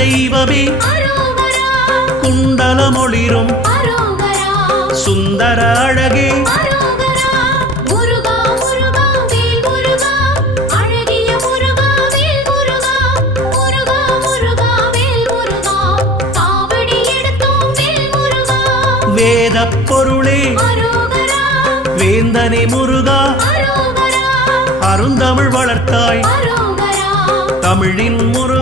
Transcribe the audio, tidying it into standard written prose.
தெய்வமே குண்டலமொளிரும் சுந்தர அழகே வேதப் பொருளே வேந்தனே முருகா அருந்தமிழ் வளர்த்தாய் தமிழின் முருகா